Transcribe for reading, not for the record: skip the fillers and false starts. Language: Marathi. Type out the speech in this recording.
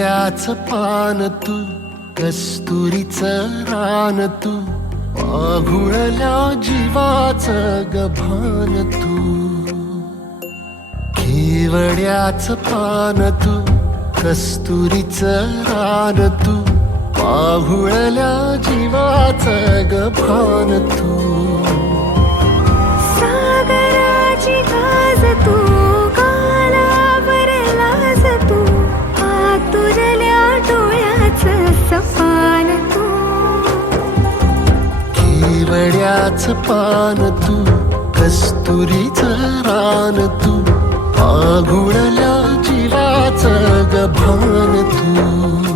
केवड्याच पान तू, कस्तुरीचं रान तू, आघुळल्या जीवाचं गभान तू. केवड्याच पान तू, कस्तुरीचं रान तू, आघुळल्या जीवाचं गभान तू. सागराची गाज तू, कालावरलास तू, आतुरल्या डोळ्याचं सपान तू. केवड्याच पान तू, कस्तुरीचं रान तू, आघुळल्या जीवाचं गभान तू.